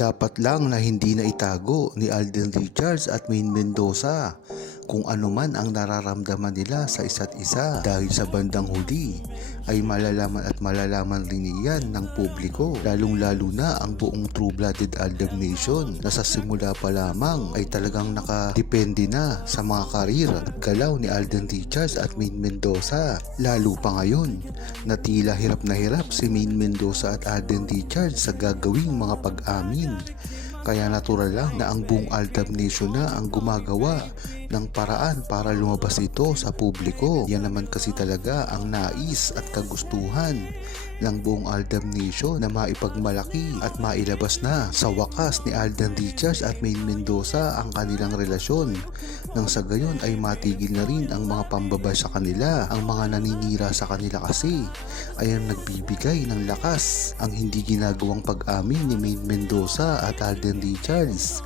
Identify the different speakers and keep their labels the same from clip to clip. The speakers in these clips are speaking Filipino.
Speaker 1: Dapat lang na hindi na itago ni Alden Richards at Maine Mendoza kung ano man ang nararamdaman nila sa isa't isa. Dahil sa bandang huli ay malalaman at malalaman rin niyan ng publiko. Lalong lalo na ang buong true-blooded Aldab Nation na sa simula pa lamang ay talagang nakadepende na sa mga karir at galaw ni Alden Richards at Maine Mendoza. Lalo pa ngayon na tila hirap na hirap si Maine Mendoza at Alden Richards sa gagawing mga pag-amin. Kaya natural lang na ang buong Aldab Nation na ang gumagawa ng paraan para lumabas ito sa publiko. Yan naman kasi talaga ang nais at kagustuhan ng buong Aldab Nation na maipagmalaki at mailabas na sa wakas ni Alden Richards at Maine Mendoza ang kanilang relasyon nang sa gayon ay matigil na rin ang mga pambaba sa kanila ang mga naninira sa kanila kasi ay ang nagbibigay ng lakas ang hindi ginagawang pag-amin ni Maine Mendoza at Alden Richards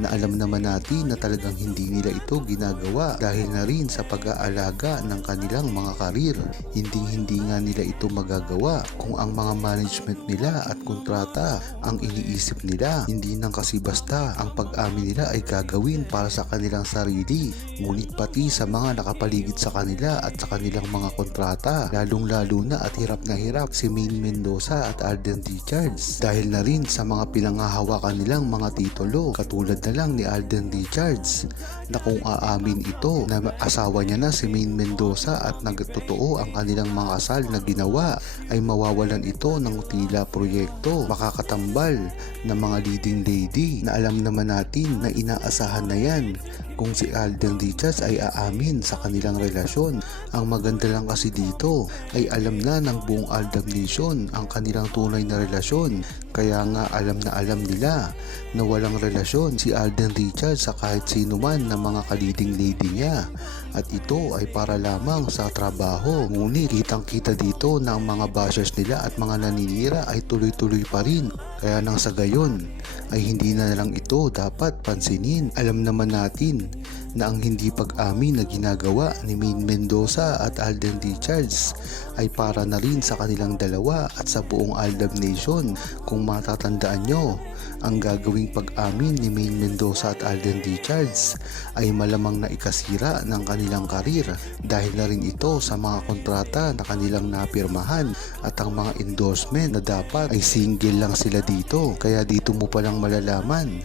Speaker 1: na alam naman natin na talagang hindi nila ito ginagawa dahil na rin sa pag-aalaga ng kanilang mga karir. Hindi hindi nga nila ito magagawa kung ang mga management nila at kontrata ang iniisip nila. Hindi nang kasi basta ang pag-amin nila ay gagawin para sa kanilang sarili. Ngunit pati sa mga nakapaligid sa kanila at sa kanilang mga kontrata. Lalong lalo na at hirap na hirap si Maine Mendoza at Alden Richards dahil na rin sa mga pinangahawakan nilang mga titulo katulad na lang ni Alden Richards na kung aamin ito na asawa niya na si Maine Mendoza at nagtotoo ang kanilang mga kasal na ginawa ay mawawalan ito ng tila proyekto makakatambal ng mga leading lady na alam naman natin na inaasahan na yan kung si Alden Richards ay aamin sa kanilang relasyon. Ang maganda lang kasi dito ay alam na ng buong Aldab Nation ang kanilang tunay na relasyon. Kaya nga alam na alam nila na walang relasyon si Alden Richards sa kahit sino man ng mga kaliding lady niya. At ito ay para lamang sa trabaho. Ngunit kitang kita dito na ang mga bashers nila at mga naninira ay tuloy-tuloy pa rin. Kaya nang sa gayon ay hindi na lang ito dapat pansinin. Alam naman natin na ang hindi pag-amin na ginagawa ni Maine Mendoza at Alden Richards ay para na rin sa kanilang dalawa at sa buong Aldab Nation. Kung matatandaan nyo, ang gagawing pag-amin ni Maine Mendoza at Alden Richards ay malamang na ikasira ng kanilang karir dahil na rin ito sa mga kontrata na kanilang napirmahan at ang mga endorsement na dapat ay single lang sila dito. Kaya dito mo palang malalaman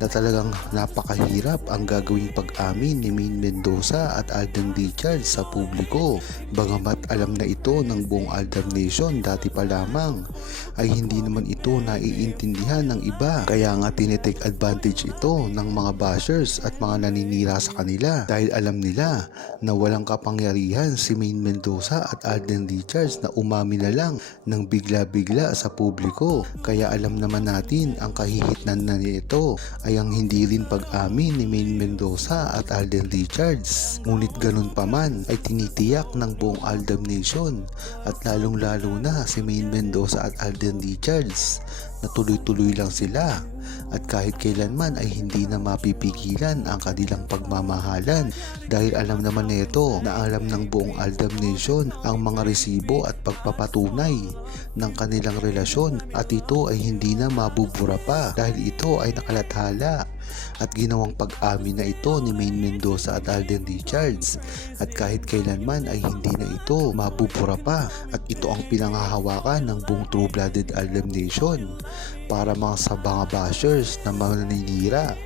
Speaker 1: na talagang napakahirap ang gagawing pag-amin ni Maine Mendoza at Alden Richards sa publiko. Bagamat alam na ito ng buong Aldab Nation dati pa lamang, ay hindi naman ito naiintindihan ng iba. Kaya nga tinetake advantage ito ng mga bashers at mga naninira sa kanila dahil alam nila na walang kapangyarihan si Maine Mendoza at Alden Richards na umami na lang ng bigla-bigla sa publiko. Kaya alam naman natin ang kahihitnan na nito ang hindi rin pag-amin ni Maine Mendoza at Alden Richards. Ngunit ganun pa man ay tinitiyak ng buong Aldab Nation at lalong lalo na si Maine Mendoza at Alden Richards na tuloy-tuloy lang sila. At kahit kailanman ay hindi na mapipigilan ang kanilang pagmamahalan. Dahil alam naman nito na alam ng buong Aldab Nation ang mga resibo at pagpapatunay ng kanilang relasyon. At ito ay hindi na mabubura pa dahil ito ay nakalathala at ginawang pag-amin na ito ni Maine Mendoza at Alden Richards. At kahit kailanman ay hindi na ito mabubura pa. At ito ang pinangahawakan ng buong true-blooded Aldab Nation para mga sa mga bashers na maninira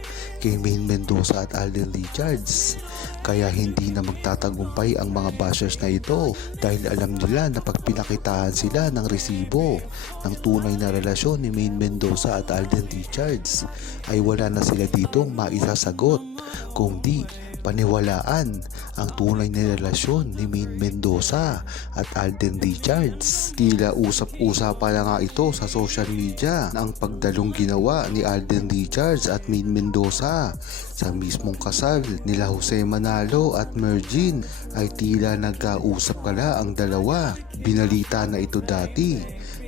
Speaker 1: kay Maine Mendoza at Alden Richards. Kaya hindi na magtatagumpay ang mga bashers na ito dahil alam nila na pag pinakitahan sila ng resibo ng tunay na relasyon ni Maine Mendoza at Alden Richards ay wala na sila ditong maisasagot kundi paniwalaan ang tunay na relasyon ni Maine Mendoza at Alden Richards. Tila usap-usapan na nga ito sa social media na ang pagdalong ginawa ni Alden Richards at Maine Mendoza sa mismong kasal nila Jose Manalo at Mergin ay tila nagkausap kala ang dalawa. Binalita na ito dati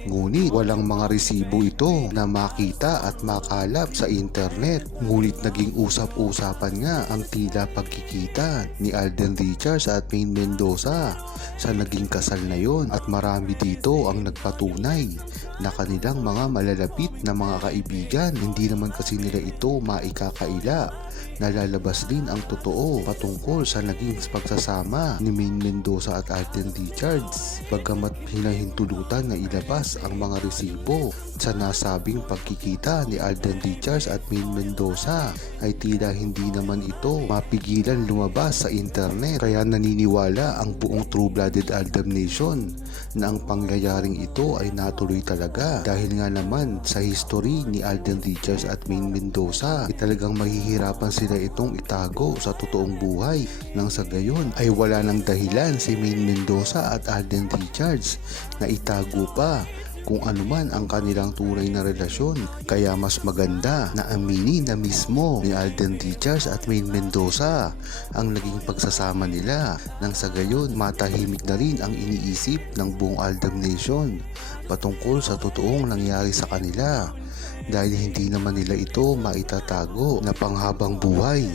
Speaker 1: Ngunit walang mga resibo ito na makita at makalap sa internet. Ngunit naging usap-usapan nga ang tila pagkikita ni Alden Richards at Maine Mendoza sa naging kasal na yon at marami dito ang nagpatunay na kanilang mga malalapit na mga kaibigan. Hindi naman kasi nila ito maikakaila. Nalalabas din ang totoo patungkol sa naging pagsasama ni Maine Mendoza at Alden Richards. Bagamat hinahintulutan na ilabas ang mga resibo sa nasabing pagkikita ni Alden Richards at Maine Mendoza ay tila hindi naman ito mapigilan lumabas sa internet. Kaya naniniwala ang buong True-Blooded Aldam Nation na ang pangyayaring ito ay natuloy talaga. Dahil nga naman sa history ni Alden Richards at Maine Mendoza ay talagang mahihirapan sila itong itago sa totoong buhay. Nang sa gayon ay wala ng dahilan si Maine Mendoza at Alden Richards na itago pa kung anuman ang kanilang tunay na relasyon. Kaya mas maganda na aminin na mismo ni Alden Richards at Maine Mendoza ang naging pagsasama nila nang sa gayon matahimik na rin ang iniisip ng buong Aldam Nation patungkol sa totoong nangyari sa kanila dahil hindi naman nila ito maitatago na panghabang buhay.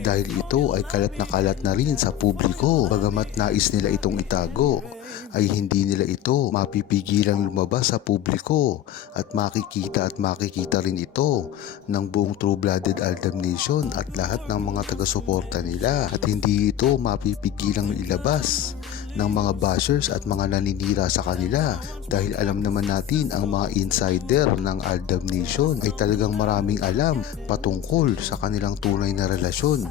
Speaker 1: Dahil ito ay kalat na kalat na rin sa publiko. Bagamat nais nila itong itago ay hindi nila ito mapipigilang lumabas sa publiko at makikita at makikita rin ito ng buong True-Blooded Aldam Nation at lahat ng mga taga-suporta nila. At hindi ito mapipigilang ilabas ng mga bashers at mga naninira sa kanila dahil alam naman natin ang mga insider ng Aldam Nation ay talagang maraming alam patungkol sa kanilang tunay na relasyon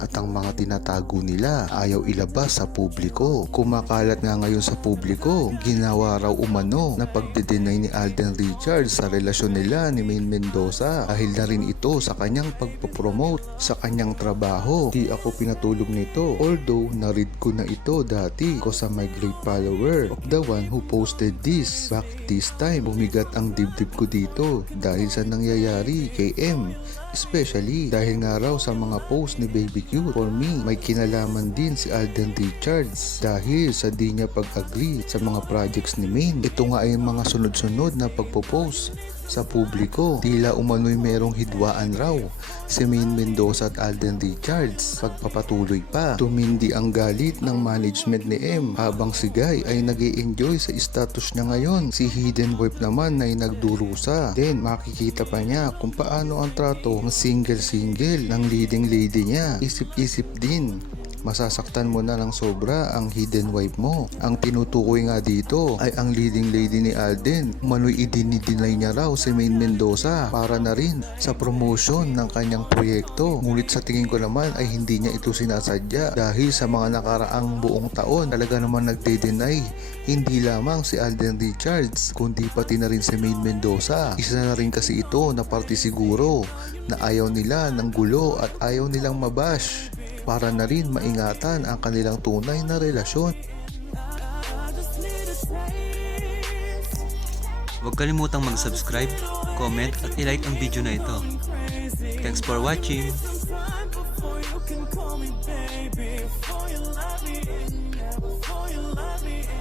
Speaker 1: at ang mga tinatago nila ayaw ilabas sa publiko. Kumakalat nga ngayon sa publiko, ginawa raw umano na pagdedenay ni Alden Richards sa relasyon nila ni Maine Mendoza dahil na rin ito sa kanyang pagpapromote sa kanyang trabaho. Di ako pinatulog nito although naread ko na ito dati ko sa my great follower of the one who posted this. Bakit this time bumigat ang dibdib ko dito dahil sa nangyayari kay M Especially dahil nga raw sa mga post ni Baby Cute. For me, may kinalaman din si Alden Richards dahil sa di niya pag-agree sa mga projects ni Maine. Ito nga ay mga sunod-sunod na pagpo-post sa publiko. Tila umano'y merong hidwaan raw si Maine Mendoza at Alden Richards. Pagpapatuloy pa, tumindi ang galit ng management ni M habang si Guy ay nag enjoy sa status niya ngayon. Si Hidden Wife naman ay nagdurusa. Then makikita pa niya kung paano ang trato single-single ng leading lady niya. Isip-isip din masasaktan mo na ng sobra ang hidden wife mo. Ang tinutukoy nga dito ay ang leading lady ni Alden. Manoy idinidinay niya raw si Maine Mendoza para na rin sa promotion ng kanyang proyekto. Ngunit sa tingin ko naman ay hindi niya ito sinasadya dahil sa mga nakaraang buong taon talaga naman nagde-deny hindi lamang si Alden Richards kundi pati na rin si Maine Mendoza. Isa na rin kasi ito na party siguro na ayaw nila ng gulo at ayaw nilang mabash para na rin maingatan ang kanilang tunay na relasyon.
Speaker 2: Huwag kalimutang mag-subscribe, comment at i-like ang video na ito. Thanks for watching!
Speaker 3: you can call me baby for you love me never for you love me